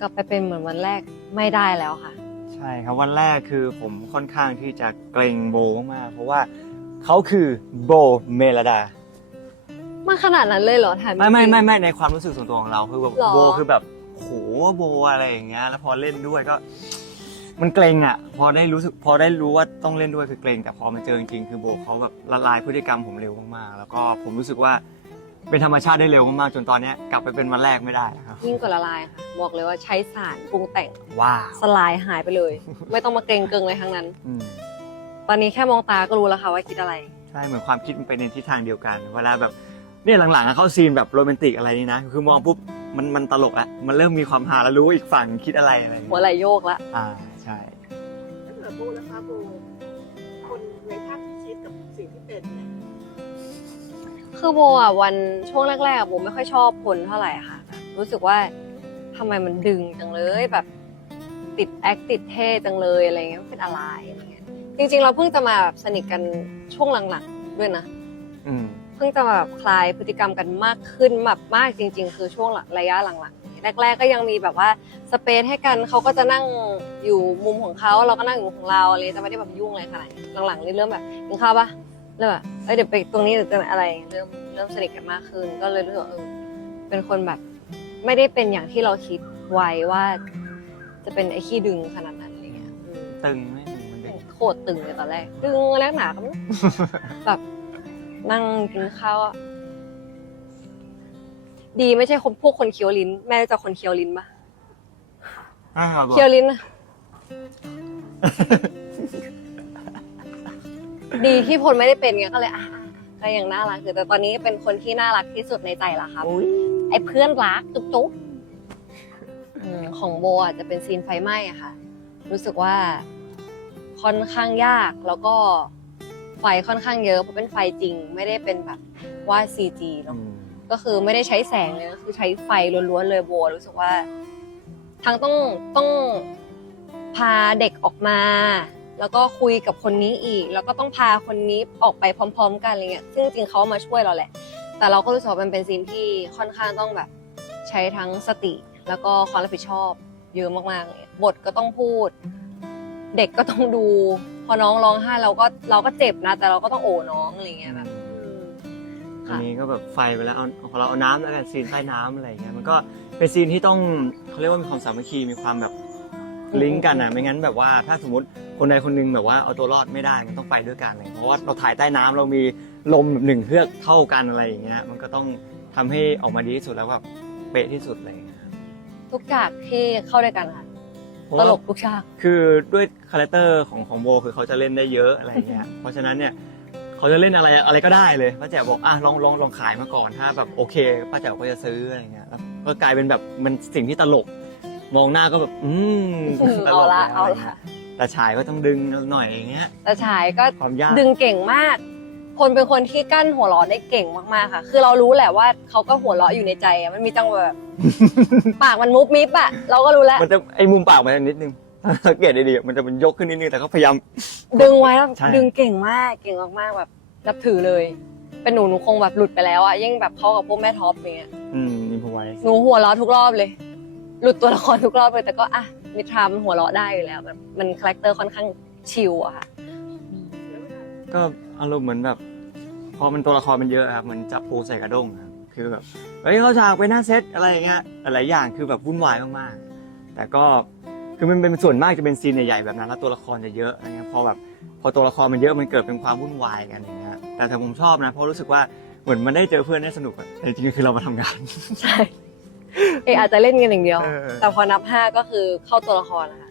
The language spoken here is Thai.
กลับไปเป็นเหมือนวันแรกไม่ได้แล้วค่ะ ใช่ครับวันแรกคือผมค่อนข้างที่จะเกรงโบมากๆเพราะว่าเขาคือโบเมลดามาขนาดนั้นเลยเหรอถามไม่ไม่จริงๆไม่ไม่ในความรู้สึกส่วนตัวของเราคือแบบหรอ โบคือแบบโหโบอะไรอย่างเงี้ยแล้วพอเล่นด้วยก็ มันเกรงอะ พอได้รู้สึกพอได้รู้ว่าต้องเล่นด้วยคือเกรงแต่พอมาเจอจริงๆคือโบเขาแบบละลายพฤติกรรมผมเร็วมากๆแล้วก็ผมรู้สึกว่า เป็นธรรมชาติได้เร็วมากๆจนตอนเนี้ยกลับไปเป็นวันแรกไม่ได้ครับ ยิ่งกว่าละลายค่ะ บอกเลยว่าใช้สารปรุงแต่งว้าวสลายหายไปเลย ไม่ต้องมาเกรงเกิงเลยทั้งนั้น อืมตอนนี้แค่มองตาก็รู้แล้วค่ะว่าคิดอะไร ใช่เหมือนความคิดมันไปในทิศทางเดียวกัน เวลาแบบเนี่ยหลังๆอะเข้าซีนแบบโรแมนติกอะไรนี่นะ คือมองปุ๊บมันมันตลกอะมันเริ่มมีความฮาแล้วรู้ว่าอีกฝั่งคิดอะไรอะไรอย่างหัวเงี้ยไหลโยกละอ่าใช่ ถ้าเกิดโบนะคะโบคนในภาพที่คิดกับสิ่งที่เป็นเนี่ย คือโบอะวันช่วงแรกๆโบไม่ค่อยชอบพลเท่าไหร่ค่ะ รู้สึกว่าทำไมมันดึงจังเลยแบบติดแอคติดเท่จังเลยอะไรเงี้ยมันเป็นอะไรอะไรเงี้ยจริง ๆ เราเพิ่งจะมาแบบสนิทกันช่วงหลังๆด้วยนะอืมเพิ่งจะมาแบบคลายพฤติกรรมกันมากขึ้นแบบมากจริง ๆ คือช่วงหลังระยะหลังๆแรก ๆ ก็ยังมีแบบว่าสเปซให้กันเขาก็จะนั่งอยู่มุมของเขาเราก็นั่งอยู่มุมของเราอะไรจะไม่ได้แบบยุ่งอะไรขนาดนี้หลังๆนี่เริ่มแบบกินข้าวปะ เริ่มแบบเอ้ยเดี๋ยวไปตรงนี้เดี๋ยวจะอะไรเริ่มเริ่มสนิทกันมากขึ้น ก็เลยรู้สึกว่าเออเป็นคนแบบไม่ได้เป็นอย่างที่เราคิดไว้ว่า จะเป็นไอ้ขี้ดึงขนาดนั้นอะไรเงี้ยอืม ตึงไหมมันเด็กโคตรตึงเลยตอนแรกตึงแรกหนาก็ไม่รู้ แบบนั่งกินข้าวอะดีไม่ใช่คนพวกคนเคี้ยวลิ้น แม่รู้จะคนเคี้ยวลิ้นปะอ่าครับเคี้ยวลิ้นอะ ดีที่พลไม่ได้เป็นไงก็เลยอะก็ยังน่ารักอยู่แต่ตอนนี้เป็นคนที่น่ารักที่สุดในใจละครับอุ๊ยไอ้เพื่อนรักจุ๊บจุ๊บอืมของโบอาจจะเป็นซีนไฟไหม้อะค่ะ รู้สึกว่าค่อนข้างยากแล้วก็ไฟค่อนข้างเยอะเพราะเป็นไฟจริง ไม่ได้เป็นแบบว่า CG อืเนาะมก็คือไม่ได้ใช้แสงเลยก็คือใช้ไฟล้วนๆเลยโบรู้สึกว่า ทั้งต้องต้องพาเด็กออกมา แล้วก็คุยกับคนนี้อีก แล้วก็ต้องพาคนนี้ออกไปพร้อม ๆ กันอะไรเงี้ยซึ่งจริงๆเขามาช่วยเราแหละ แต่เราก็รู้สึกว่ามันเป็นซีนที่ค่อนข้างต้องแบบใช้ทั้งสติ แล้วก็ความรับผิดชอบเยอะมากๆเลยบทก็ต้องพูด เด็กก็ต้องดู พอน้องร้องไห้เราก็เราก็เจ็บนะ แต่เราก็ต้องโอบน้องอะไรเงี้ยแบบอืมอันค่ะนี้ก็แบบไฟไปแล้วเอาพอเราเอาน้ำแล้วกันซีนใต้น้ำอะไรอย่างเงี้ยมันก็เป็นซีนที่ต้องเขาเรียกว่ามีความสามัคคีมีความแบบลิงก์กันอะไม่งั้นแบบว่าถ้าสมมติ คนใดคนหนึงแบบว่าเอาตัวรอดไม่ได้มันต้องไปด้วยกันเลยเพราะว่าเราถ่ายใต้น้ำเรามีลมแบบหนึ่งเฮือกเท่ากันอะไรอย่างเงี้ยมันก็ต้องทำให้ออกมาดีที่สุดแล้วแบบเป๊ะที่สุดอะไรอย่างเลยทุกฉากที่เข้าด้วยกันค่ะเพราะตว่า ลกทุกฉาก คือด้วยคาแรคเตอร์ของของโบคือเขาจะเล่นได้เยอะอะไรอย่างเงี้ย เพราะฉะนั้นเนี่ยเขาจะเล่นอะไรอะไรก็ได้เลยป้าแจ๋วบอกอะลองลองลองขายมาก่อนถ้าแบบโอเคป้าแจ๋วก็จะซื้ออะไรเงี้ยแล้วก็กลายเป็นแบบมันสิ่งที่ตลก มองหน้าก็แบบอืมตเอากละแวเอาไรงี้ละย แต่ฉายก็ต้องดึงหน่อยอย่างเงี้ยแต่ฉายก็ความยากดึงเก่งมาก คนเป็นคนที่กั้นหัวเราะได้เก่งมากๆค่ะ คือเรารู้แหละว่าเขาก็หัวเราะอยู่ในใจอะมันมีจังหวะแบบ ปากมันมุบมิบอะเราก็รู้แล้วมันจะไอ้มุมปากมันจะนิดนึงสังเกตดีๆมันจะมันยกขึ้นนิดนึงแต่ก็พยายาม ดึงไว้แล้วใช่ ดึงเก่งมากเก่งมากๆแบบนับถือเลย เป็นหนูหนูคงแบบหลุดไปแล้วอะยิ่งแบบเขากับพวกแม่ท็อปอย่างเงี้ย อืมอินพไว้ หนูหัวเราะทุกรอบเลย หลุดตัวละครทุกรอบเลยแต่ก็อะ มิทรามันหัวเราะได้อยู่แล้วแบบมันคาแรคเตอร์ค่อนข้างชิลอะค่ะแล้วเวลาก็อารมณ์เหมือนแบบ พอมันตัวละครมันเยอะครับเหมือนจับปูใส่กระด้งครับคือแบบเฮ้ยเขาฉากไปหน้าเซตอะไรอย่างเงี้ยหลายๆอย่างคือแบบวุ่นวายมากๆ แต่ก็คือมันเป็นส่วนมากจะเป็นซีนใหญ่ๆแบบนั้นแล้วตัวละครจะเยอะอะไรเงี้ยพอแบบพอตัวละครมันเยอะมันเกิดเป็นความวุ่นวายกันอย่างเงี้ยแต่แต่ผมชอบนะเพราะรู้สึกว่าเหมือนมันได้เจอเพื่อนได้สนุกอะแต่จริงๆคือเรามาทำงานใช่ เออาจจะเล่นกันอย่างเดียว เออ แต่พอนับห้าก็คือเข้าตัวละครนะคะ